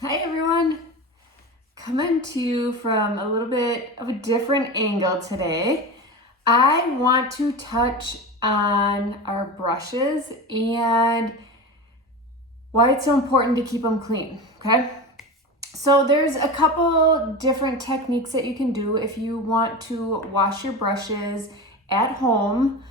Hi everyone, coming to you from a little bit of a different angle today. I want to touch on our brushes and why it's so important to keep them clean, okay? So there's a couple different techniques that you can do if you want to wash your brushes at home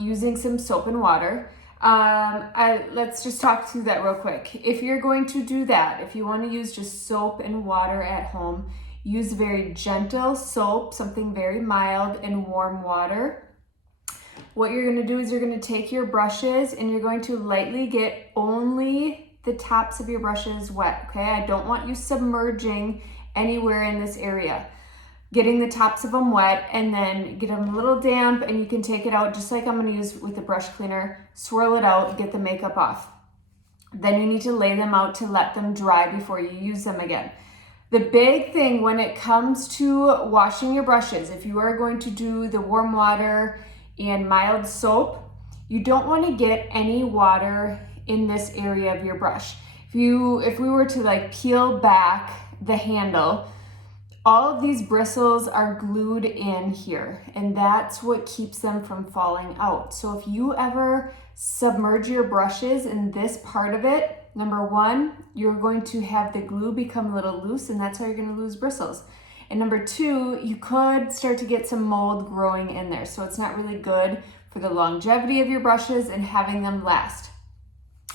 using some soap and water. Let's just talk through that real quick. If you're going to do that, if you want to use just soap and water at home, use very gentle soap, something very mild, and warm water. What you're going to do is you're going to take your brushes and you're going to lightly get only the tops of your brushes wet, okay? I don't want you submerging anywhere in this area. Getting the tops of them wet and then get them a little damp, and you can take it out just like I'm going to use with the brush cleaner, swirl it out, get the makeup off. Then you need to lay them out to let them dry before you use them again. The big thing when it comes to washing your brushes, if you are going to do the warm water and mild soap, you don't want to get any water in this area of your brush. If we were to like peel back the handle, all of these bristles are glued in here, and that's what keeps them from falling out. So if you ever submerge your brushes in this part of it, number one, you're going to have the glue become a little loose, and that's how you're going to lose bristles. And number two, you could start to get some mold growing in there. So it's not really good for the longevity of your brushes and having them last.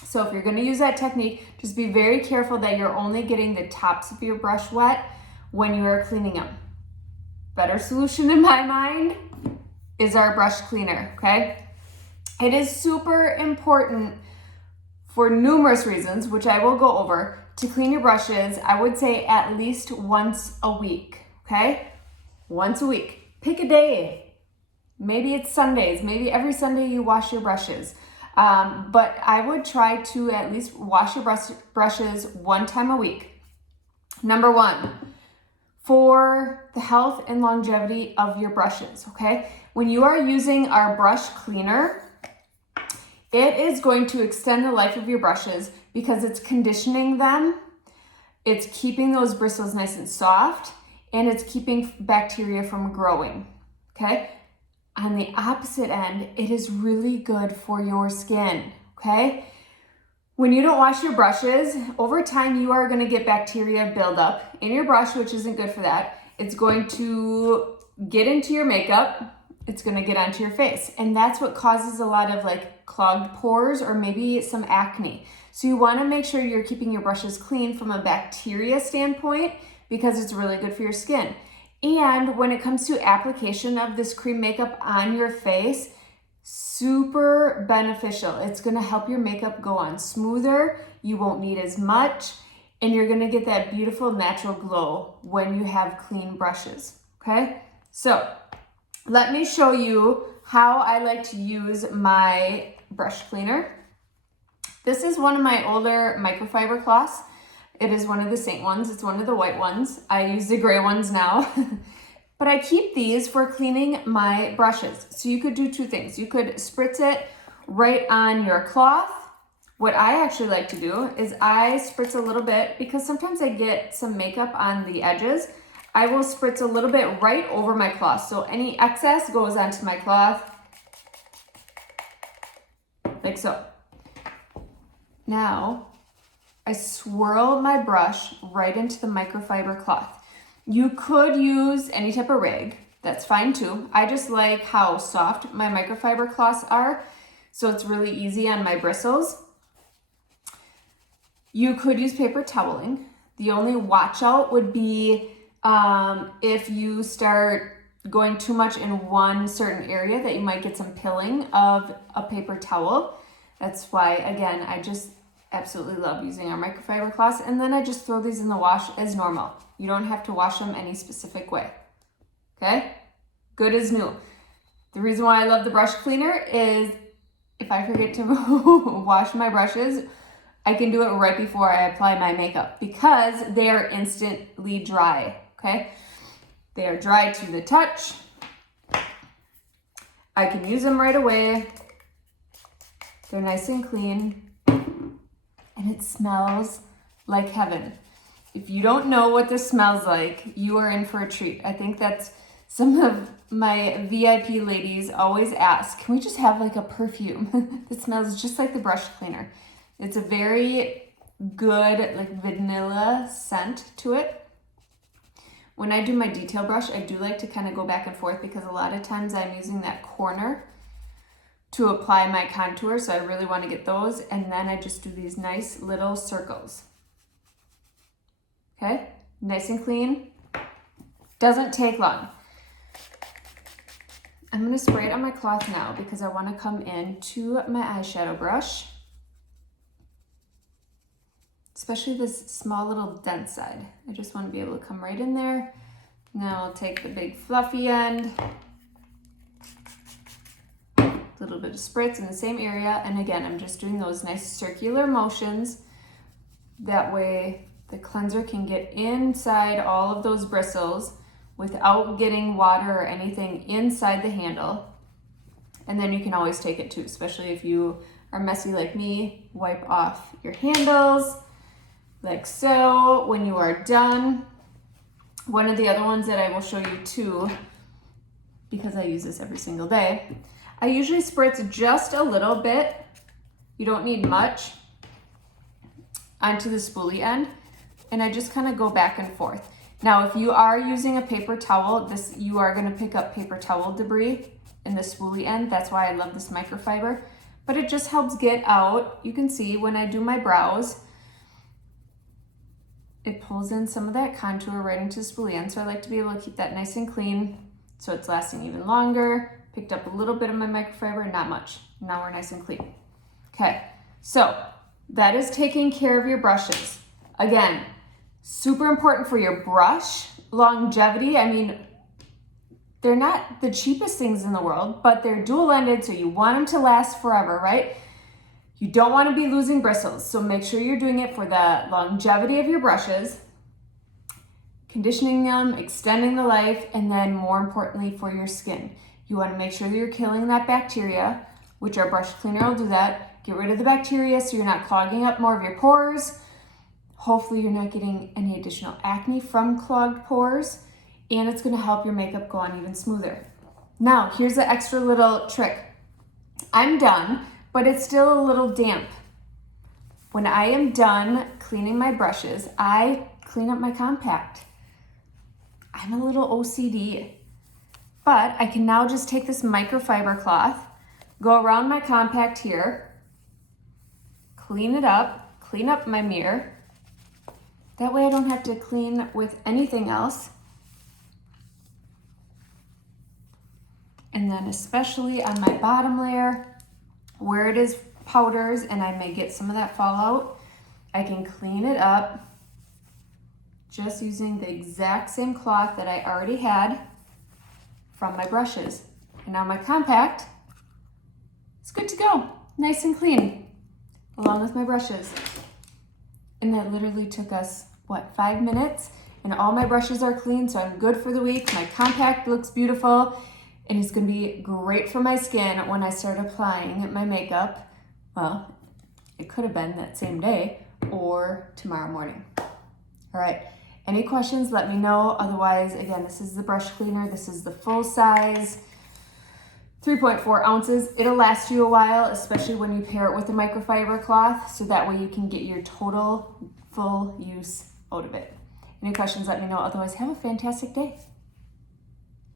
So if you're going to use that technique, just be very careful that you're only getting the tops of your brush wet when you are cleaning them. Better solution in my mind is our brush cleaner, okay? It is super important for numerous reasons, which I will go over, to clean your brushes. I would say at least once a week, okay? Once a week. Pick a day. Maybe it's Sundays. Maybe every Sunday you wash your brushes. But I would try to at least wash your brushes one time a week. Number one, for the health and longevity of your brushes, okay? When you are using our brush cleaner, it is going to extend the life of your brushes because it's conditioning them, it's keeping those bristles nice and soft, and it's keeping bacteria from growing, okay? On the opposite end, it is really good for your skin, okay? When you don't wash your brushes, over time you are going to get bacteria buildup in your brush, which isn't good for that. It's going to get into your makeup. It's going to get onto your face. And that's what causes a lot of like clogged pores or maybe some acne. So you want to make sure you're keeping your brushes clean from a bacteria standpoint because it's really good for your skin. And when it comes to application of this cream makeup on your face, super beneficial. It's going to help your makeup go on smoother. You won't need as much, and you're going to get that beautiful natural glow when you have clean brushes, okay? So let me show you how I like to use my brush cleaner. This is one of my older microfiber cloths. It is one of the SEINT ones. It's one of the white ones. I use the gray ones now. But I keep these for cleaning my brushes. So you could do two things. You could spritz it right on your cloth. What I actually like to do is I spritz a little bit because sometimes I get some makeup on the edges. I will spritz a little bit right over my cloth. So any excess goes onto my cloth like so. Now I swirl my brush right into the microfiber cloth. You could use any type of rag, that's fine too. I just like how soft my microfiber cloths are, so it's really easy on my bristles. You could use paper toweling. The only watch out would be if you start going too much in one certain area that you might get some pilling of a paper towel. That's why, again, I just absolutely love using our microfiber cloths, and then I just throw these in the wash as normal. You don't have to wash them any specific way, okay? Good as new. The reason why I love the brush cleaner is if I forget to wash my brushes, I can do it right before I apply my makeup because they are instantly dry, okay? They are dry to the touch. I can use them right away. They're nice and clean. And it smells like heaven. If you don't know what this smells like, you are in for a treat. I think that's some of my VIP ladies always ask, can we just have like a perfume that smells just like the brush cleaner? It's a very good like vanilla scent to it. When I do my detail brush, I do like to kind of go back and forth because a lot of times I'm using that corner to apply my contour, so I really want to get those, and then I just do these nice little circles. Okay, nice and clean. Doesn't take long. I'm gonna spray it on my cloth now because I want to come into my eyeshadow brush, especially this small little dent side. I just want to be able to come right in there. Now I'll take the big fluffy end, a little bit of spritz in the same area, and again, I'm just doing those nice circular motions. That way the cleanser can get inside all of those bristles without getting water or anything inside the handle. And then you can always take it too, especially if you are messy like me. Wipe off your handles like so when you are done. One of the other ones that I will show you too, because I use this every single day, I usually spritz just a little bit, you don't need much, onto the spoolie end, and I just kind of go back and forth. Now, if you are using a paper towel, you are going to pick up paper towel debris in the spoolie end. That's why I love this microfiber, but it just helps get out. You can see when I do my brows, it pulls in some of that contour right into the spoolie end, so I like to be able to keep that nice and clean so it's lasting even longer. Picked up a little bit of my microfiber, not much. Now we're nice and clean. Okay, so that is taking care of your brushes. Again, super important for your brush longevity. I mean, they're not the cheapest things in the world, but they're dual-ended, so you want them to last forever, right? You don't want to be losing bristles, so make sure you're doing it for the longevity of your brushes, conditioning them, extending the life, and then more importantly for your skin. You want to make sure that you're killing that bacteria, which our brush cleaner will do that. Get rid of the bacteria so you're not clogging up more of your pores. Hopefully you're not getting any additional acne from clogged pores, and it's going to help your makeup go on even smoother. Now, here's the extra little trick. I'm done, but it's still a little damp. When I am done cleaning my brushes, I clean up my compact. I'm a little OCD, but I can now just take this microfiber cloth, go around my compact here, clean it up, clean up my mirror. That way I don't have to clean with anything else. And then especially on my bottom layer, where it is powders and I may get some of that fallout, I can clean it up just using the exact same cloth that I already had from my brushes. And now my compact is good to go, nice and clean, along with my brushes. And that literally took us, 5 minutes? And all my brushes are clean, so I'm good for the week. My compact looks beautiful, and it's gonna be great for my skin when I start applying my makeup. Well, it could have been that same day or tomorrow morning. All right, any questions, let me know. Otherwise, again, this is the brush cleaner. This is the full size, 3.4 ounces. It'll last you a while, especially when you pair it with a microfiber cloth, so that way you can get your total full use out of it. Any questions, let me know. Otherwise, have a fantastic day.